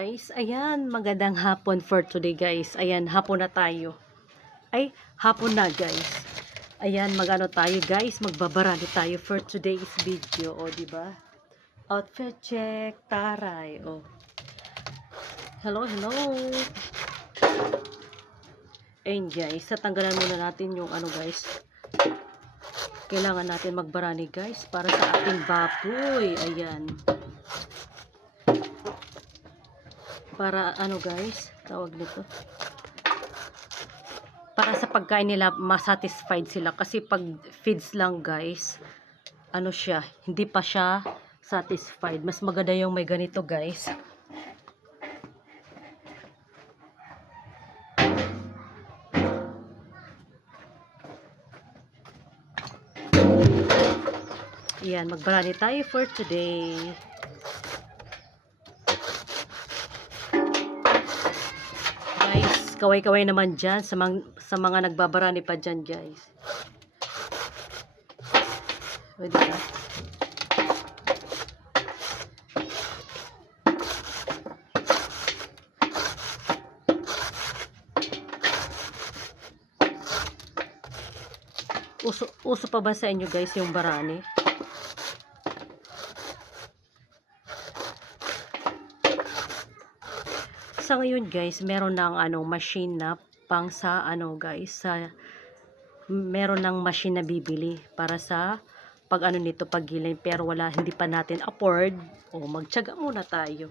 guys. Ayan, magandang hapon for today guys. Ayan, hapon na tayo. Ay, hapon na guys. Ayan, magano tayo guys. Magbabarado tayo for today's video. O, di ba? Outfit check. Taray. O. Hello, hello. Ayan guys, tatanggalan muna natin yung ano guys. Kailangan natin magbarani guys para sa ating baboy. Ayan. Para ano guys tawag nito? Para sa pagkain nila masatisfied sila. Kasi pag feeds lang guys ano siya hindi pa siya satisfied. Mas maganda yung may ganito guys. Yan magbarani tayo for today kaway-kaway naman dyan sa, mang, sa mga nagbabarani pa dyan guys. Pwede ka uso, uso pa ba sa inyo guys yung barani sa ngayon guys, meron ng ano machine na pang sa ano guys, sa meron ng machine na bibili para sa pag ano nito paggilay pero wala hindi pa natin afford o magtiyaga muna tayo.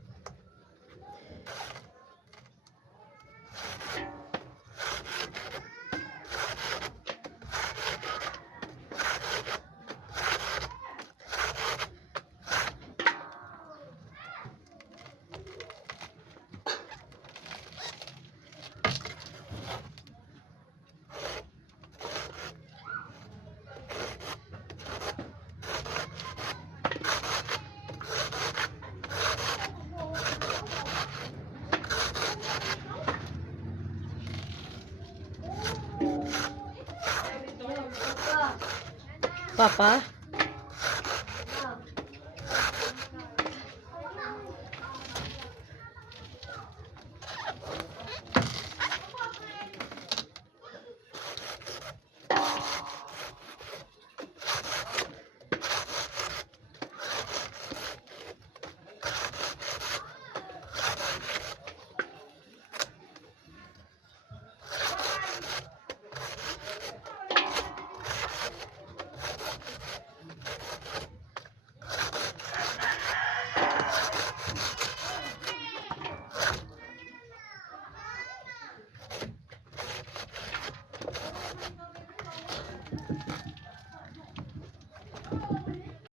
爸爸。